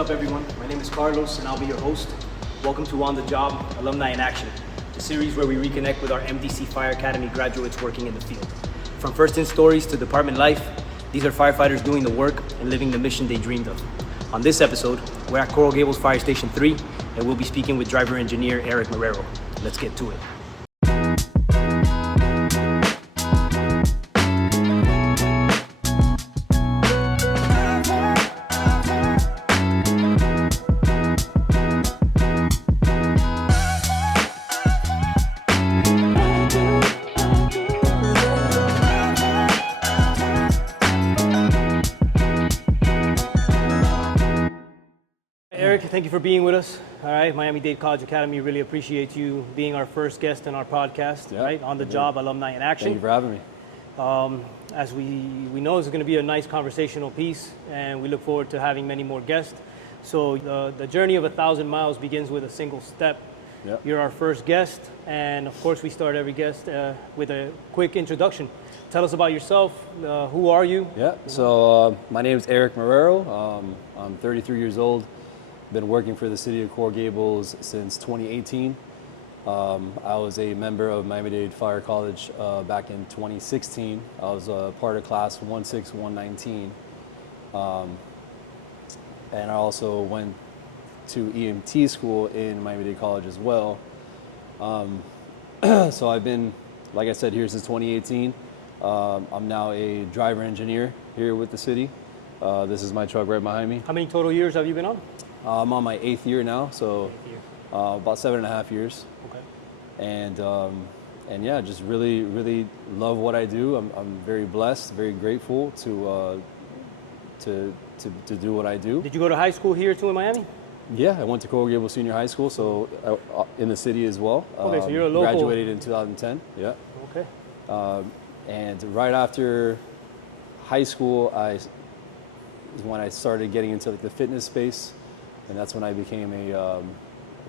up, everyone? My name is Carlos, and I'll be your host. Welcome to On the Job, Alumni in Action, the series where we reconnect with our MDC Fire Academy graduates working in the field. From first-in stories to department life, these are firefighters doing the work and living the mission they dreamed of. On this episode, we're at Coral Gables Fire Station 3, and we'll be speaking with Driver Engineer Eric Marrero. Let's get to it. Eric, thank you for being with us. All right, Miami-Dade College Academy really appreciates you being our first guest in our podcast, right? On the Job, Alumni in Action. Thank you for having me. As we know, it's going to be a nice conversational piece, and we look forward to having many more guests. So the journey of 1,000 miles begins with a single step. Yep. You're our first guest, and of course we start every guest with a quick introduction. Tell us about yourself. Who are you? Yeah, so my name is Eric Marrero. I'm 33 years old. Been working for the city of Coral Gables since 2018. I was a member of Miami-Dade Fire College back in 2016. I was part of class 16119. And I also went to EMT school in Miami-Dade College as well. So I've been, like I said, here since 2018. I'm now a driver engineer here with the city. This is my truck right behind me. How many total years have you been on? I'm on my 8th year now, so about 7.5 years. Okay. And yeah, just really love what I do. I'm very blessed, very grateful to do what I do. Did you go to high school here too in Miami? Yeah, I went to Coral Gables Senior High School, so in the city as well. Okay, so you're a local. Graduated in 2010. Yeah. Okay. And right after high school, is when I started getting into like the fitness space. And that's when I became a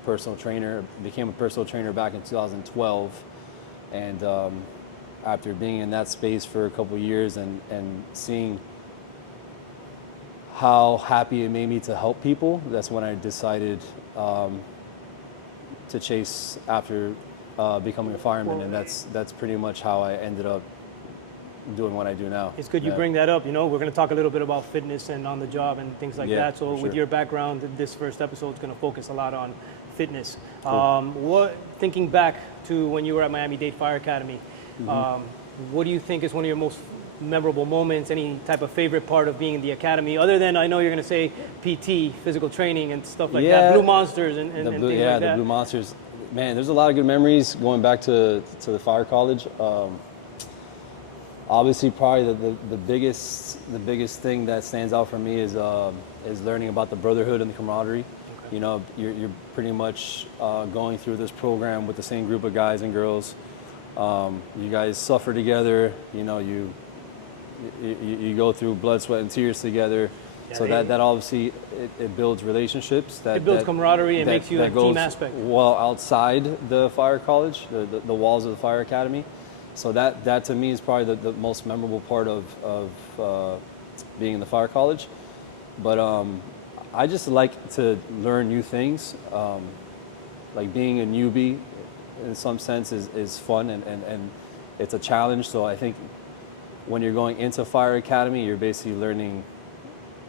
personal trainer. Became a personal trainer back in 2012. And after being in that space for a couple of years and seeing how happy it made me to help people, that's when I decided to chase after becoming a fireman. And that's pretty much how I ended up doing what I do now. It's good you bring that up. You know, we're going to talk a little bit about fitness and on the job and things like that. So with your background, this first episode is going to focus a lot on fitness. Cool. Thinking back to when you were at Miami-Dade Fire Academy, what do you think is one of your most memorable moments? Any type of favorite part of being in the academy? Other than, I know you're going to say P.A.T, physical training and stuff like that, Blue Monsters and things like that. Yeah, the Blue Monsters. Man, there's a lot of good memories going back to the fire college. Obviously, probably the biggest thing that stands out for me is learning about the Brotherhood and the camaraderie. Okay. You know, you're pretty much going through this program with the same group of guys and girls. You guys suffer together. You know, you go through blood, sweat, and tears together. Yeah, so that obviously it builds relationships. It builds camaraderie and makes you a team aspect. Well, outside the fire college, the walls of the fire academy. So that to me is probably the most memorable part of being in the fire college. But I just like to learn new things. Like being a newbie in some sense is fun and it's a challenge. So I think when you're going into fire academy, you're basically learning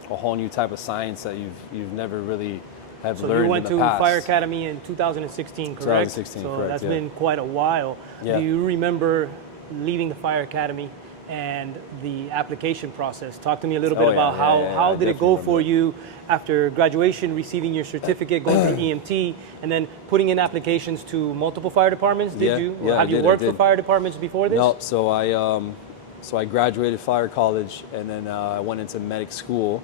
a whole new type of science that you've never really have learned in the past. So you went to Fire Academy in 2016, correct? 2016, so correct. That's been quite a while. Yeah. Do you remember leaving the Fire Academy and the application process? Talk to me a little bit about how did it go for you after graduation, receiving your certificate, going through EMT, and then putting in applications to multiple fire departments? Did you? Yeah, have you worked for fire departments before this? No, so I graduated fire college and then I went into medic school.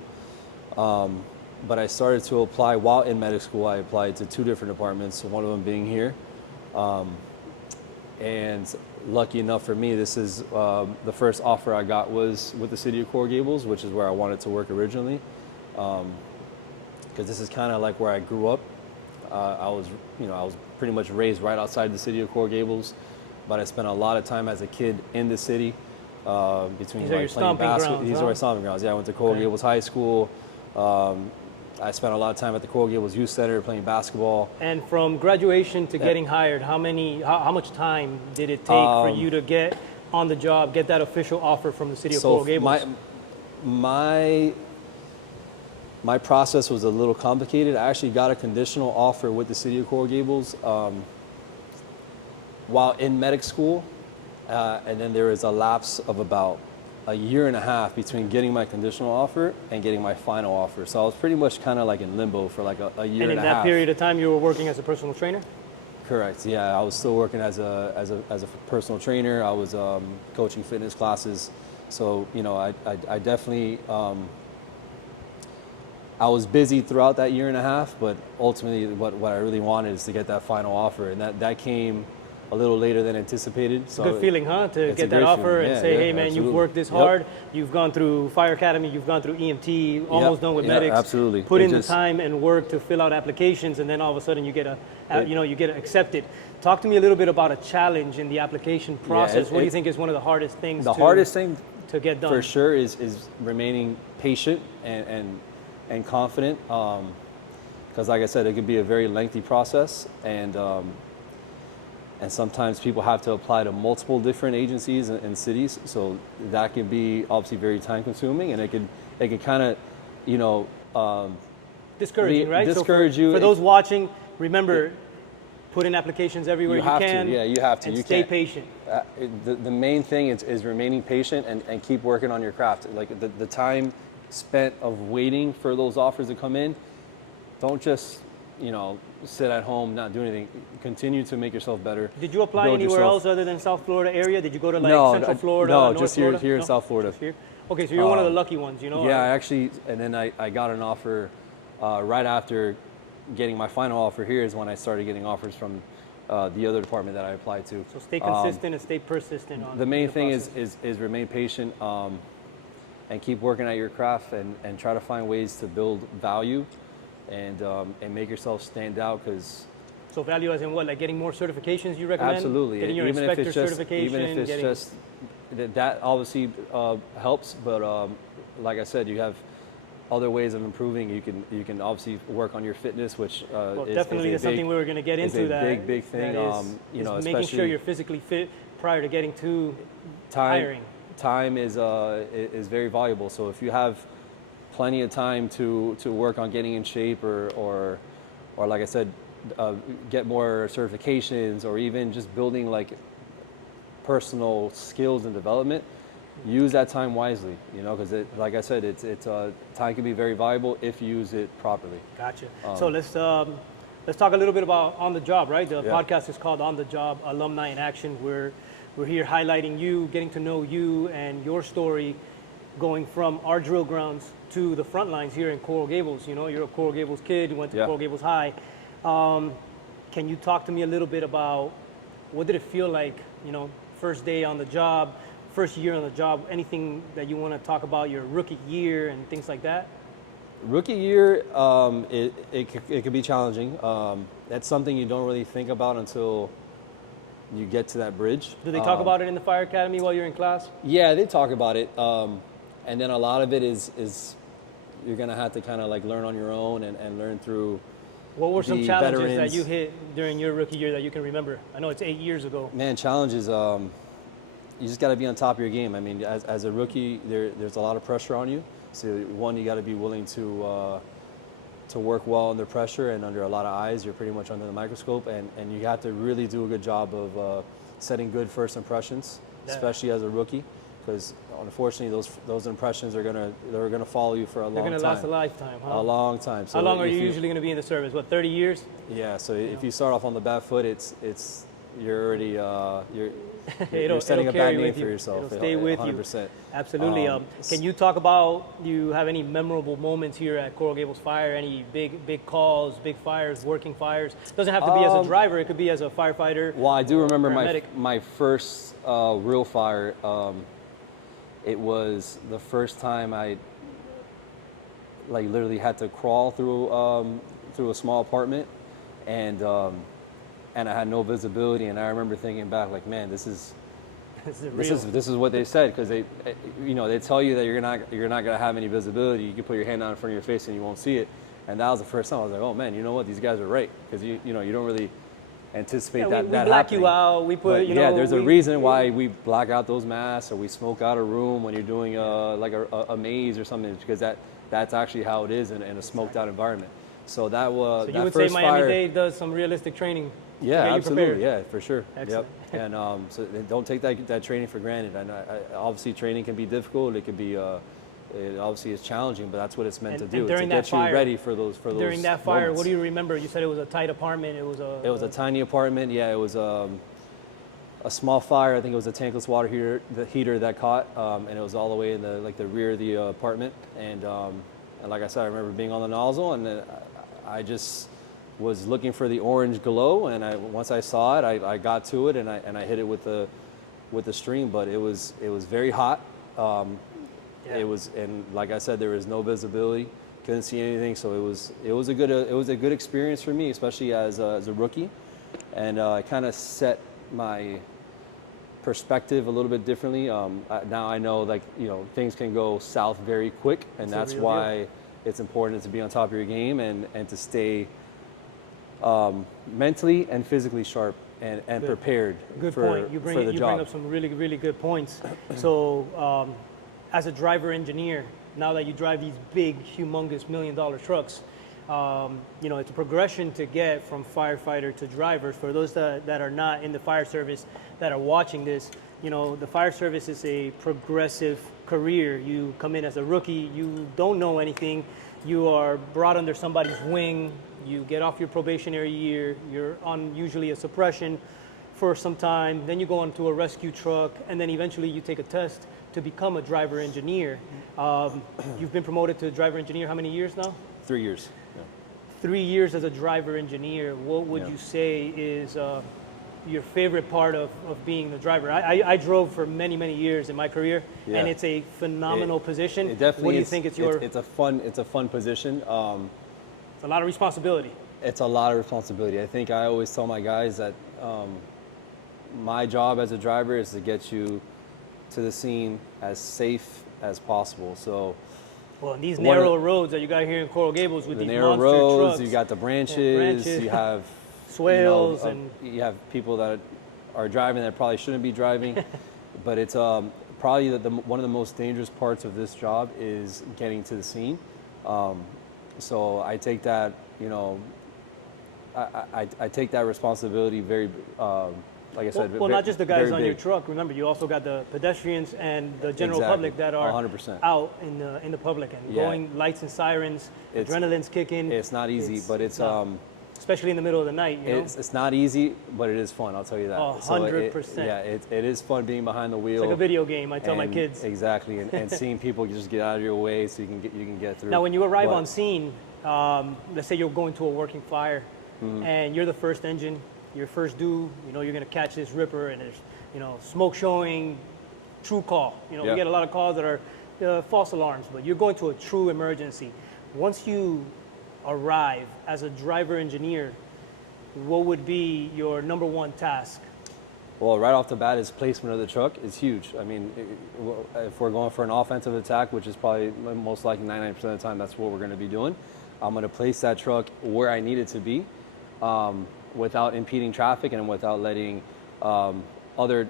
But I started to apply while in medic school. I applied to 2 different departments, one of them being here. And lucky enough for me, this is the first offer I got was with the city of Coral Gables, which is where I wanted to work originally. Because this is kind of like where I grew up. I was pretty much raised right outside the city of Coral Gables, but I spent a lot of time as a kid in the city. Between These are your stomping grounds. These are my stomping grounds. Yeah, I went to Coral Gables High School. I spent a lot of time at the Coral Gables Youth Center playing basketball. And from graduation to getting hired, how much time did it take for you to get on the job, get that official offer from the city of Coral Gables? My process was a little complicated. I actually got a conditional offer with the city of Coral Gables while in medic school, and then there was a lapse of about a year and a half between getting my conditional offer and getting my final offer. So I was pretty much kind of like in limbo for like a year and a half. And in that period of time, you were working as a personal trainer? Correct. Yeah, I was still working as a personal trainer. I was coaching fitness classes. So I definitely I was busy throughout that year and a half. But ultimately, what I really wanted is to get that final offer, and that came a little later than anticipated. So good feeling, huh? To get that offer and say, hey man, absolutely. You've worked this hard. You've gone through Fire Academy. You've gone through EMT. Almost done with medics. Absolutely. Put in the time and work to fill out applications, and then all of a sudden you get you get accepted. Talk to me a little bit about a challenge in the appliation process. What do you think is one of the hardest things? The hardest thing to get done for sure is remaining patient and confident. Because like I said, it could be a very lengthy process, and sometimes people have to apply to multiple different agencies and cities, so that can be obviously very time consuming, and it can kind of discouraging, right? Discourage you. For those watching, remember, put in applications everywhere you can. Yeah, you have to. And you stay can't. patient. The main thing is remaining patient and keep working on your craft. Like the time spent of waiting for those offers to come in, don't just sit at home, not do anything. Continue to make yourself better. Did you apply anywhere else other than South Florida area? Did you go to Central Florida? No, North just Florida? here in South Florida. Here? Okay, so you're one of the lucky ones, Yeah, actually, and then I got an offer right after getting my final offer here is when I started getting offers from the other department that I applied to. So stay consistent and stay persistent. The main thing is remain patient and keep working at your craft and try to find ways to build value and make yourself stand out. Because so value as in what, like getting more certifications you recommend? Absolutely. Getting your inspector certification? Even if it's just that obviously helps, but like I said, you have other ways of improving. You can obviously work on your fitness, which definitely is something we were going to get into. That big thing. Making sure you're physically fit prior to getting to hiring. Time is very valuable. So if you have plenty of time to work on getting in shape, or like I said, get more certifications, or even just building like personal skills and development, use that time wisely, because like I said, time can be very valuable if you use it properly. Gotcha. So let's talk a little bit about On the Job, right? The podcast is called On the Job, Alumni in Action. We're here highlighting you, getting to know you and your story, going from our drill grounds to the front lines here in Coral Gables. You're a Coral Gables kid, you went to Coral Gables High. Can you talk to me a little bit about what did it feel like, first day on the job, first year on the job, anything that you want to talk about your rookie year and things like that? Rookie year, it could be challenging. That's something you don't really think about until you get to that bridge. Do they talk about it in the Fire Academy while you're in class? Yeah, they talk about it. And then a lot of it is you're going to have to kind of like learn on your own and learn through. What were some challenges that you hit during your rookie year that you can remember? I know it's 8 years ago. Man, challenges, you just got to be on top of your game. I mean, as a rookie, there's a lot of pressure on you. So one, you got to be willing to work well under pressure and under a lot of eyes. You're pretty much under the microscope, and you have to really do a good job of setting good first impressions, especially as a rookie, because unfortunately those impressions they're gonna follow you for a long time. They're gonna last a lifetime, huh? A long time. So how long are you usually gonna be in the service? What, 30 years? Yeah. So if you start off on the bad foot, you're already you're setting a bad name for yourself. It'll stay with 100%. you. Absolutely. Can you talk about, do you have any memorable moments here at Coral Gables Fire? Any big calls, big fires, working fires? It doesn't have to be as a driver. It could be as a firefighter. Well, I do remember paramedic. my first real fire. It was the first time I literally had to crawl through a small apartment, and I had no visibility. And I remember thinking back, like, man, this is what they said, because they tell you that you're not gonna have any visibility. You can put your hand out in front of your face and you won't see it. And that was the first time I was like, oh man, you know what? These guys are right, because you don't really anticipate we that black happening. you out. We put, Yeah, there's a reason why we black out those masks, or we smoke out a room when you're doing like a maze or something, because that's actually how it is in a smoked out environment. So that was. So that you would first say fire, Miami-Dade does some realistic training. Yeah, to get you absolutely. prepared? Yeah, for sure. Excellent. Yep. And so don't take that training for granted. And obviously, training can be difficult. It could be. It obviously is challenging, but that's what it's meant to do. And during to that get fire, you ready for those. During that fire, moments. what do you remember? You said it was a tight apartment. It was a tiny apartment. Yeah, it was a small fire. I think it was a tankless water heater that caught, and it was all the way in the rear of the apartment. And like I said, I remember being on the nozzle, and I just was looking for the orange glow. And once I saw it, I got to it, and I hit it with the stream. But it was very hot. It was, and like I said, there was no visibility, couldn't see anything. So it was a good experience for me, especially as a rookie, and I kind of set my perspective a little bit differently. Now I know, like, things can go south very quick, and that's why it's important to be on top of your game and to stay mentally and physically sharp and prepared. Good for, point. You bring up some really, really good points. So as a driver engineer, now that you drive these big, humongous $1 million trucks, it's a progression to get from firefighter to driver. For those that are not in the fire service that are watching this, the fire service is a progressive career. You come in as a rookie, you don't know anything, you are brought under somebody's wing, you get off your probationary year, you're on usually a suppression for some time, then you go onto a rescue truck, and then eventually you take a test to become a driver engineer. You've been promoted to driver engineer how many years now? 3 years. 3 years as a driver engineer. What would you say is your favorite part of being the driver? I drove for many, many years in my career, and it's a phenomenal position. It definitely what do you is. think it's a fun position. It's a lot of responsibility. It's a lot of responsibility. I think I always tell my guys that my job as a driver is to get you to the scene as safe as possible. So, well, these narrow roads that you got here in Coral Gables with the these narrow monster roads, trucks, you got the branches, you have swales, and you have people that are driving that probably shouldn't be driving. But it's probably one of the most dangerous parts of this job is getting to the scene. So I take that, I take that responsibility very. Like I said, not just the guys on your truck. Remember, you also got the pedestrians and the general public that are 100%. out in the public and going lights and sirens, adrenaline's kicking. It's not easy, but it's especially in the middle of the night. It's not easy, but it is fun. I'll tell you that. 100%. It is fun being behind the wheel. It's like a video game. I tell my kids. Exactly, and seeing people just get out of your way so you can get through. Now, when you arrive on scene, let's say you're going to a working fire, and you're the first engine. Your first due, you're going to catch this ripper, and there's, smoke showing, true call. We get a lot of calls that are false alarms, but you're going to a true emergency. Once you arrive as a driver engineer, what would be your number one task? Well, right off the bat, is placement of the truck is huge. I mean, if we're going for an offensive attack, which is probably most likely 99% of the time, that's what we're going to be doing. I'm going to place that truck where I need it to be. Without impeding traffic and without letting other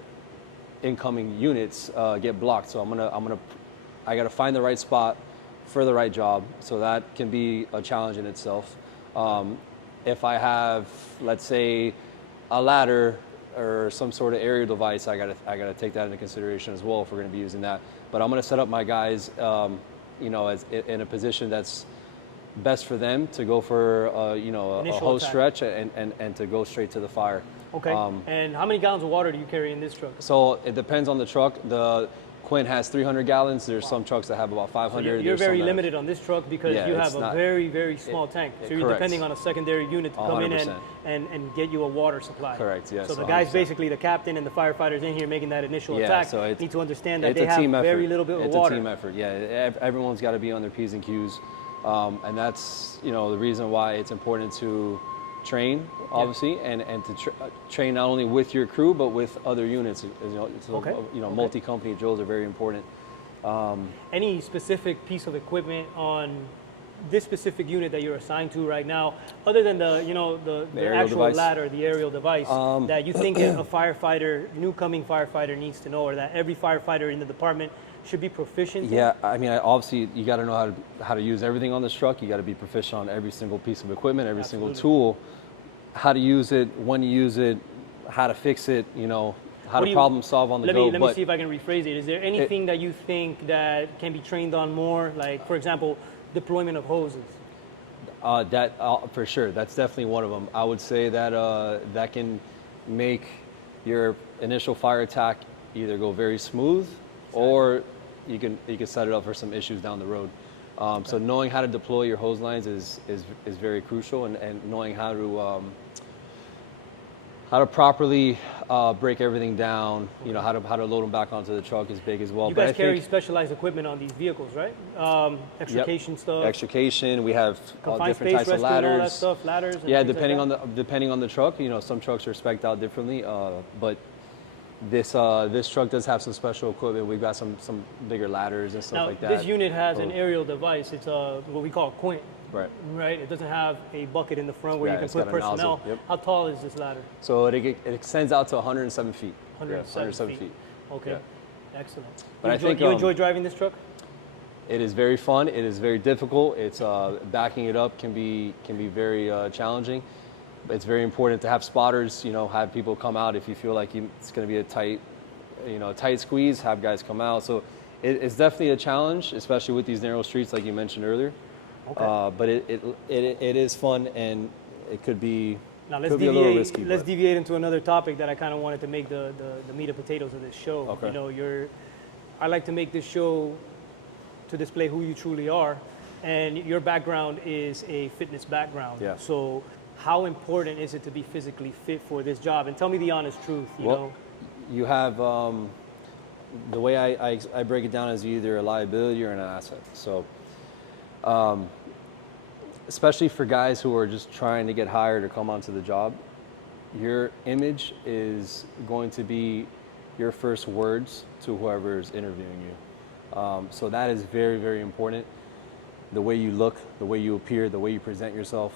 incoming units get blocked. So I got to find the right spot for the right job. So that can be a challenge in itself. If I have, let's say, a ladder or some sort of aerial device, I gotta take that into consideration as well if we're going to be using that. But I'm going to set up my guys, as in a position that's best for them to go for a hose stretch and to go straight to the fire. Okay. And how many gallons of water do you carry in this truck? So it depends on the truck. The Quint has 300 gallons. There's some trucks that have about 500. So you're very limited on this truck because you have a very, very small tank. So you're depending on a secondary unit to come 100%. In and get you a water supply. Correct, yes. So the guys, basically the captain and the firefighters in here making that initial attack, so need to understand that they have very little bit of water. It's a team effort, yeah. Everyone's got to be on their P's and Q's. And that's, the reason why it's important to train, obviously, and to train not only with your crew, but with other units. Multi-company drills are very important. Any specific piece of equipment on this specific unit that you're assigned to right now, other than the aerial actual device? ladder, the aerial device, that you think a firefighter, newcoming firefighter, needs to know, or that every firefighter in the department should be proficient in? Yeah, I mean, obviously, you got to know how to use everything on this truck. You got to be proficient on every single piece of equipment, every single tool, how to use it, when to use it, how to fix it, how to problem solve on the go. Let me see if I can rephrase it. Is there anything that you think that can be trained on more? Like, for example, deployment of hoses. That for sure. That's definitely one of them. I would say that that can make your initial fire attack either go very smooth, or you can set it up for some issues down the road. So knowing how to deploy your hose lines is very crucial, and knowing how to properly break everything down, how to load them back onto the truck is big as well. You guys carry specialized equipment on these vehicles, right? Extrication stuff. Extrication. We have confined different space types of rescue and all that ladders. stuff, ladders. And Yeah, things depending like on the truck. Some trucks are spec'd out differently, but this truck does have some special equipment. We've got some bigger ladders and stuff like that. This unit has an aerial device. It's what we call a Quint. Right. It doesn't have a bucket in the front where you can it's put got a nozzle. personnel. Yep. How tall is this ladder? So it extends out to 107 feet. 107 feet. Okay. Yeah. Excellent. But you enjoy driving this truck? It is very fun. It is very difficult. It's backing it up can be very challenging. It's very important to have spotters. Have people come out if you feel like it's going to be a tight squeeze. Have guys come out. So it's definitely a challenge, especially with these narrow streets, like you mentioned earlier. Okay. But it is fun, and it could be now a little risky. Let's deviate into another topic that I kind of wanted to make the meat and potatoes of this show. Okay. I like to make this show to display who you truly are, and your background is a fitness background. Yeah. So how important is it to be physically fit for this job? And tell me the honest truth. You have the way I break it down is either a liability or an asset. So. Especially for guys who are just trying to get hired or come onto the job, your image is going to be your first words to whoever is interviewing you. So that is very, very important. The way you look, the way you appear, the way you present yourself.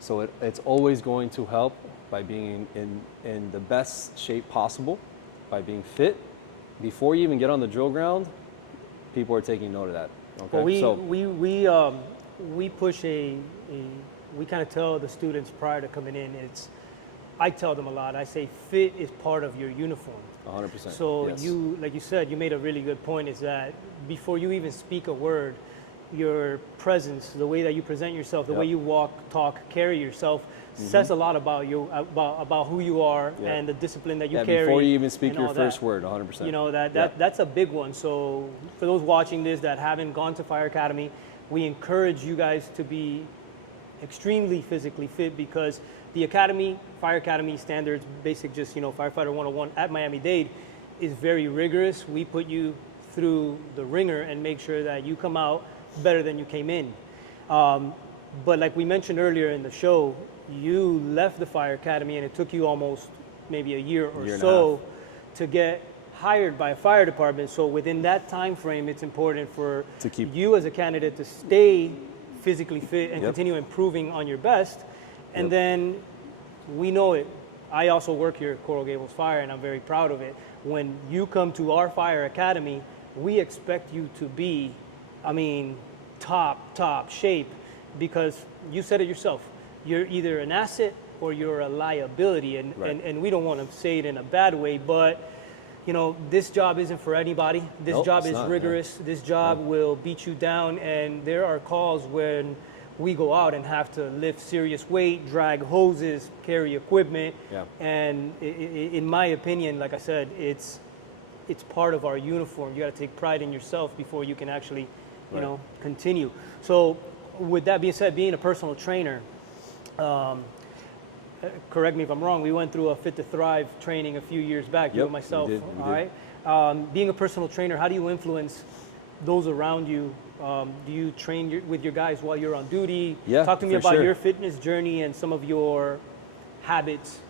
So it's always going to help by being in the best shape possible, by being fit. Before you even get on the drill ground, people are taking note of that. Okay? Well, we push we kind of tell the students prior to coming in, I tell them a lot. I say fit is part of your uniform. 100%. So yes. like you said, you made a really good point, is that before you even speak a word, your presence, the way that you present yourself, the way you walk, talk, carry yourself, says a lot about you, about who you are and the discipline that you carry. Before you even speak your first word, 100%. That's a big one. So for those watching this that haven't gone to Fire Academy, we encourage you guys to be extremely physically fit, because the Academy, Fire Academy standards, basic just, Firefighter 101 at Miami-Dade is very rigorous. We put you through the ringer and make sure that you come out better than you came in. But like we mentioned earlier in the show, you left the Fire Academy and it took you almost maybe a year or so to get hired by a fire department. So within that time frame, it's important for you as a candidate to stay physically fit and continue improving on your best. And then we know it. I also work here at Coral Gables Fire, and I'm very proud of it. When you come to our Fire Academy, we expect you to be, top shape, because you said it yourself. You're either an asset or you're a liability, and we don't want to say it in a bad way, but this job isn't for anybody. This job is rigorous. This job will beat you down, and there are calls when we go out and have to lift serious weight, drag hoses, carry equipment, and in my opinion, like I said, it's part of our uniform. You got to take pride in yourself before you can actually, continue. So with that being said, being a personal trainer, correct me if I'm wrong, we went through a Fit to Thrive training a few years back, you and myself, we did. all right? Being a personal trainer, how do you influence those around you? Do you train with your guys while you're on duty? Talk to me about your fitness journey and some of your habits,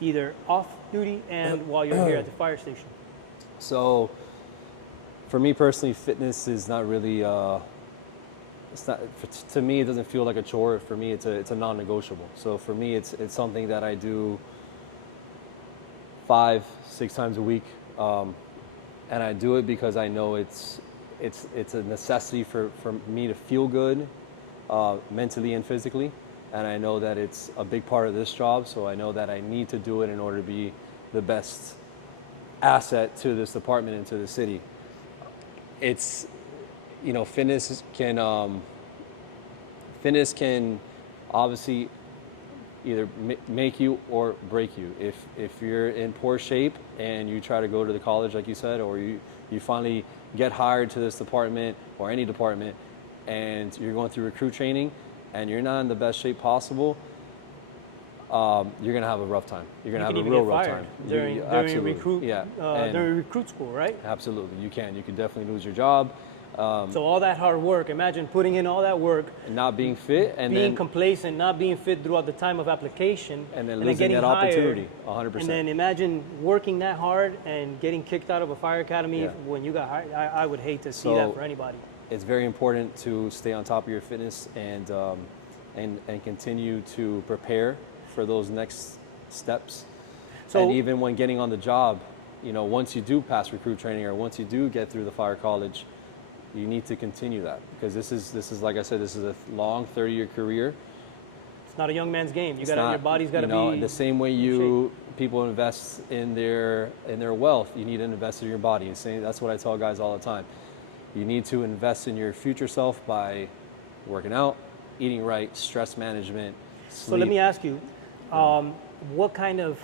either off duty and while you're here at the fire station. So for me personally, fitness is not really it's not, to me, it doesn't feel like a chore. For me, it's a non-negotiable. So for me, it's something that I do 5-6 times a week, and I do it because I know it's a necessity for me to feel good, mentally and physically, and I know that it's a big part of this job. So I know that I need to do it in order to be the best asset to this department and to the city. It's, you know, fitness can obviously either make you or break you. If you're in poor shape and you try to go to the college, like you said, or you finally get hired to this department or any department, and you're going through recruit training and you're not in the best shape possible, you're gonna have a rough time. You're gonna have a real rough time during recruit, during recruit school, right? Absolutely, you can definitely lose your job. So all that hard work, imagine putting in all that work and not being fit, and being then complacent, not being fit throughout the time of application, and then losing that opportunity, 100%. And then imagine working that hard and getting kicked out of a fire academy Yeah. when you got hired. I would hate to see that for anybody. It's very important to stay on top of your fitness and continue to prepare for those next steps. So, and even when getting on the job, you know, once you do pass recruit training or once you do get through the fire college, you need to continue that, because this is like I said, this is a long 30-year career. It's not a young man's game. Your body's got to be. The same way people invest in their wealth, you need to invest in your body. That's what I tell guys all the time. You need to invest in your future self by working out, eating right, stress management, sleep. So let me ask you, what kind of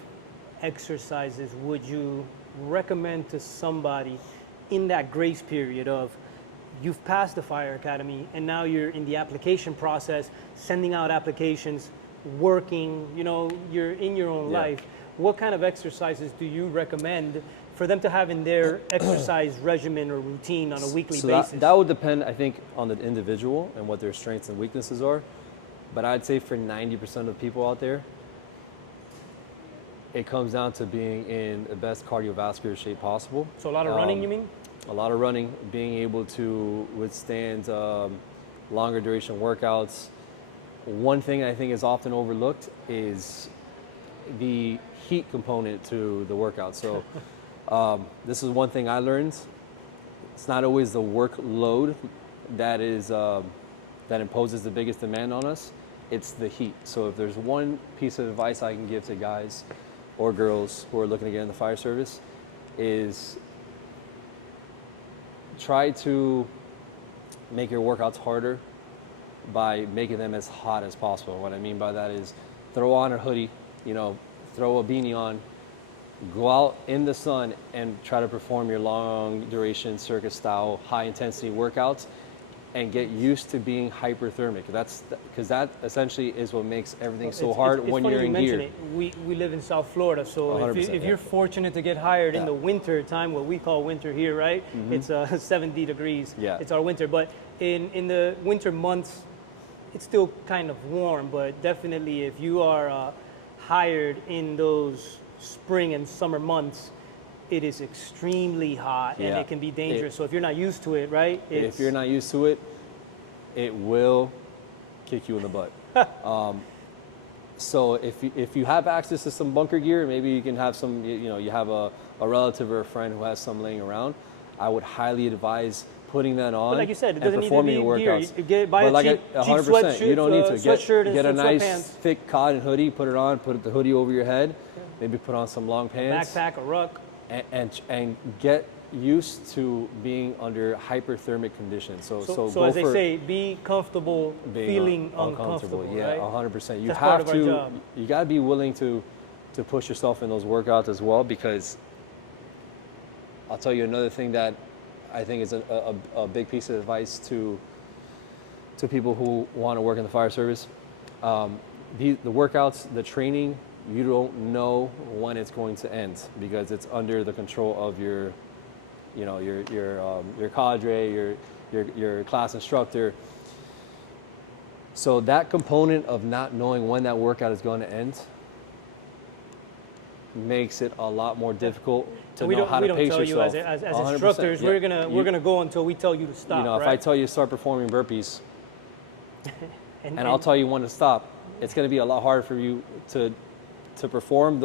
exercises would you recommend to somebody in that grace period of you've passed the fire academy and now you're in the application process, sending out applications, working, you know, you're in your own life. What kind of exercises do you recommend for them to have in their exercise regimen or routine on a weekly basis? That would depend, I think, on the individual and what their strengths and weaknesses are. But I'd say for 90% of people out there, it comes down to being in the best cardiovascular shape possible. So a lot of running, you mean? A lot of running, being able to withstand longer duration workouts. One thing I think is often overlooked is the heat component to the workout. So this is one thing I learned. It's not always the workload that imposes the biggest demand on us. It's the heat. So if there's one piece of advice I can give to guys or girls who are looking to get in the fire service, is try to make your workouts harder by making them as hot as possible. What I mean by that is throw on a hoodie, you know, throw a beanie on, go out in the sun and try to perform your long duration circuit style, high intensity workouts, and get used to being hyperthermic. Because that essentially is what makes everything so hard when you're in gear. We live in South Florida, so if you're fortunate to get hired in the winter time, what we call winter here, right? Mm-hmm. It's 70 degrees. Yeah. It's our winter. But in the winter months, it's still kind of warm. But definitely, if you are hired in those spring and summer months, it is extremely hot and it can be dangerous. So if you're not used to it, right? If you're not used to it, it will kick you in the butt. So if you have access to some bunker gear, maybe you can have some, you have a relative or a friend who has some laying around, I would highly advise putting that on. But like you said, it and doesn't need to be your workouts. Gear. Buy a cheap 100%. sweatshirt, you don't need to get a nice sweatpants. Thick cotton hoodie, put it on, put the hoodie over your head, maybe put on some long pants. A backpack, a ruck. And get used to being under hyperthermic conditions. So as they say, be comfortable feeling uncomfortable. Yeah, right? 100%. You got to be willing to push yourself in those workouts as well, because I'll tell you another thing that I think is a big piece of advice to people who want to work in the fire service. The workouts, the training, you don't know when it's going to end, because it's under the control of your cadre, your class instructor. So that component of not knowing when that workout is going to end makes it a lot more difficult to know how to pace yourself. We don't tell you as instructors, we're gonna go until we tell you to stop. If I tell you to start performing burpees, and I'll tell you when to stop, it's going to be a lot harder for you to perform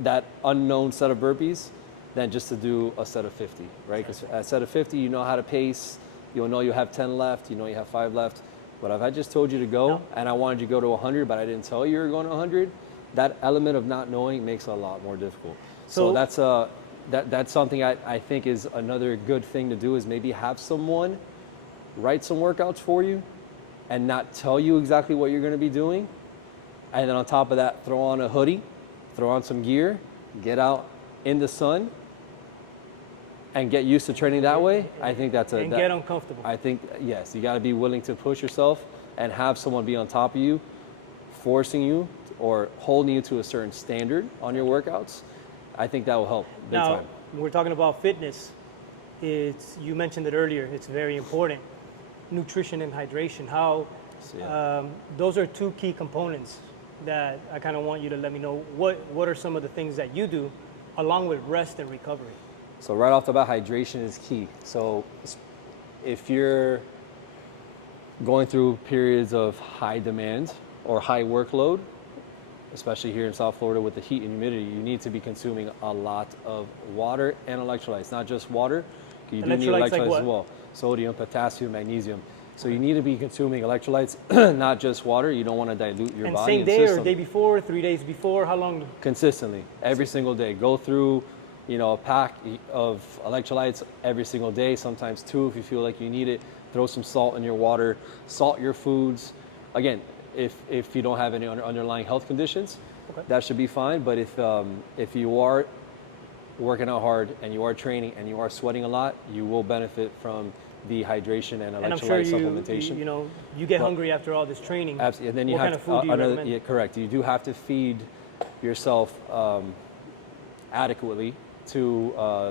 that unknown set of burpees than just to do a set of 50, right? Because a set of 50, you know how to pace, you'll know you have 10 left, you know you have 5 left. But if I just told you to go and I wanted you to go to 100, but I didn't tell you were going to 100, that element of not knowing makes it a lot more difficult. So that's something I think is another good thing to do, is maybe have someone write some workouts for you and not tell you exactly what you're going to be doing. And then on top of that, throw on a hoodie, throw on some gear, get out in the sun, and get used to training that way. I think that's get uncomfortable. I think, yes, you got to be willing to push yourself and have someone be on top of you, forcing you or holding you to a certain standard on your workouts. I think that will help big time. When we're talking about fitness, you mentioned it earlier, it's very important. Nutrition and hydration, those are 2 key components that I kind of want you to let me know. What are some of the things that you do along with rest and recovery? So right off the bat, hydration is key. So if you're going through periods of high demand or high workload, especially here in South Florida with the heat and humidity, you need to be consuming a lot of water and electrolytes, not just water. You do need electrolytes as well. Sodium, potassium, magnesium. So you need to be consuming electrolytes, not just water. You don't want to dilute your body. And same day or day before, 3 days before, how long? Consistently, every single day. Go through, a pack of electrolytes every single day, sometimes 2 if you feel like you need it. Throw some salt in your water, salt your foods. Again, if you don't have any underlying health conditions, that should be fine. But if you are working out hard and you are training and you are sweating a lot, you will benefit from the hydration and electrolyte and I'm sure supplementation. You get hungry after all this training. Absolutely. And then you what kind of food do you recommend? Yeah, correct. You do have to feed yourself adequately to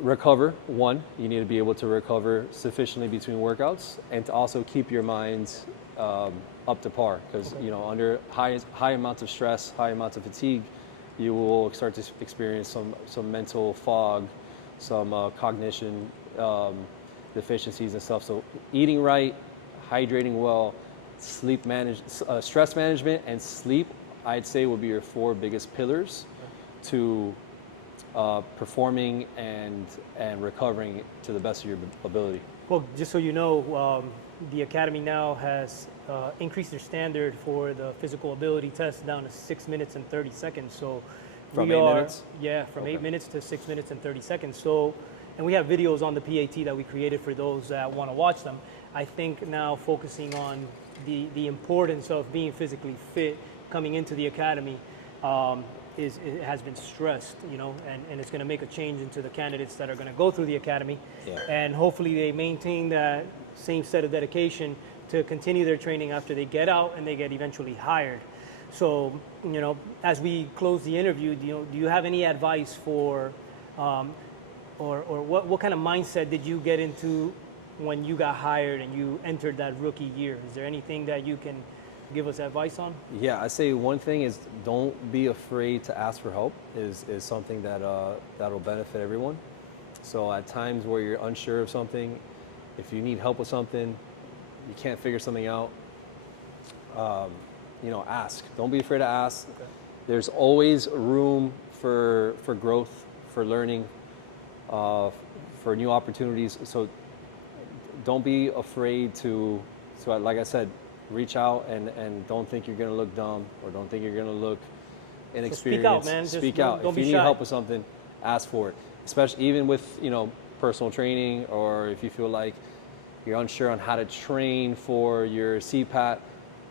recover. One, you need to be able to recover sufficiently between workouts, and to also keep your mind up to par. Because under high amounts of stress, high amounts of fatigue, you will start to experience some mental fog, some cognition deficiencies and stuff. So eating right, hydrating well, stress management, and sleep, I'd say, would be your 4 biggest pillars to performing and recovering to the best of your ability. Well, just so you know, the Academy now has increased their standard for the physical ability test down to 6 minutes and 30 seconds. So from 8 minutes? Yeah, from 8 minutes to 6 minutes and 30 seconds. So, and we have videos on the P.A.T. that we created for those that want to watch them. I think now focusing on the importance of being physically fit coming into the Academy it has been stressed, and it's going to make a change into the candidates that are going to go through the Academy. Yeah. And hopefully they maintain that same set of dedication to continue their training after they get out and they get eventually hired. So, as we close the interview, do you have any advice for, or what kind of mindset did you get into when you got hired and you entered that rookie year? Is there anything that you can give us advice on? Yeah, I say one thing is don't be afraid to ask for help is something that'll benefit everyone. So at times where you're unsure of something, if you need help with something, you can't figure something out, ask. Don't be afraid to ask. Okay. There's always room for growth, for learning, for new opportunities. So don't be afraid to like I said, reach out and don't think you're going to look dumb or don't think you're going to look inexperienced. So speak out, man. Speak out. If you need help with something, ask for it. Especially even with, personal training, or if you feel like you're unsure on how to train for your CPAT,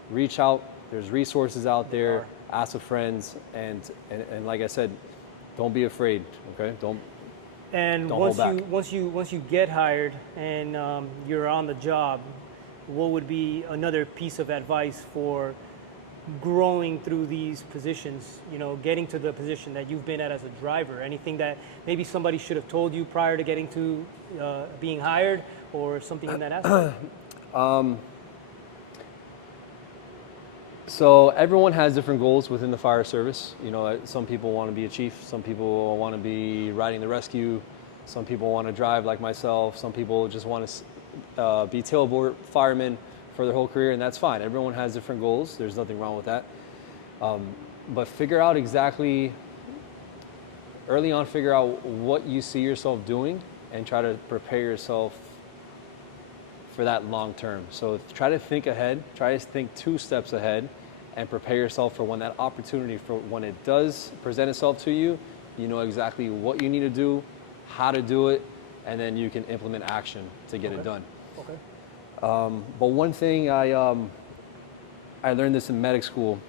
reach out. There's resources out there. Ask with friends, and like I said, don't be afraid. Okay, don't hold back. Once you get hired and you're on the job, what would be another piece of advice for growing through these positions, getting to the position that you've been at as a driver? Anything that maybe somebody should have told you prior to getting to being hired, or something in that aspect? So everyone has different goals within the fire service. Some people want to be a chief, some people want to be riding the rescue, some people want to drive like myself, some people just want to be tailboard firemen for their whole career, and that's fine. Everyone has different goals. There's nothing wrong with that. But figure out exactly, early on, figure out what you see yourself doing and try to prepare yourself for that long term. So try to think ahead, try to think 2 steps ahead, and prepare yourself for when that opportunity, for when it does present itself to you, you know exactly what you need to do, how to do it, and then you can implement action to get it done. Okay. But one thing I learned this in medic school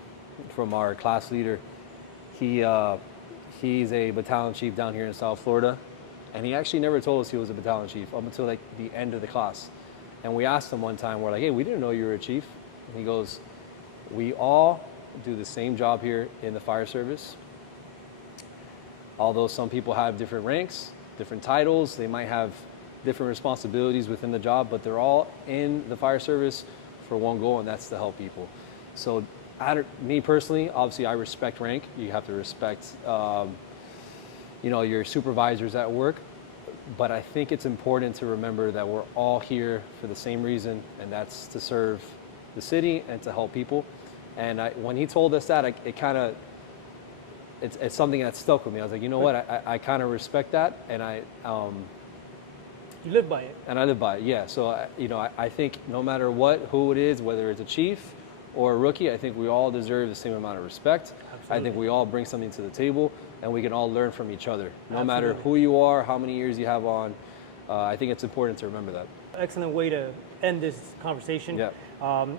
from our class leader. He's a battalion chief down here in South Florida, and he actually never told us he was a battalion chief up until like the end of the class. And we asked him one time, we're like, hey, we didn't know you were a chief. And he goes, we all do the same job here in the fire service. Although some people have different ranks, different titles, they might have different responsibilities within the job, but they're all in the fire service for one goal, and that's to help people. So me personally, obviously I respect rank. You have to respect your supervisors at work. But I think it's important to remember that we're all here for the same reason, and that's to serve the city and to help people. And when he told us that, it's something that stuck with me. I was like, you know what? I kind of respect that, and you live by it. And I live by it, yeah. So I think no matter who it is, whether it's a chief or a rookie, I think we all deserve the same amount of respect. Absolutely. I think we all bring something to the table, and we can all learn from each other. No matter who you are, how many years you have on, I think it's important to remember that. Excellent way to end this conversation. Yeah.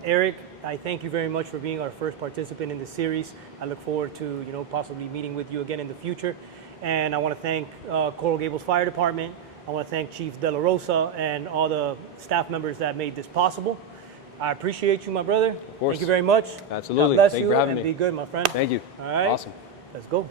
Eric, I thank you very much for being our first participant in this series. I look forward to possibly meeting with you again in the future. And I want to thank Coral Gables Fire Department. I want to thank Chief De La Rosa and all the staff members that made this possible. I appreciate you, my brother. Of course. Thank you very much. Absolutely. God bless Thank you for having and me. be good, my friend. Thank you. All right. Awesome. Let's go.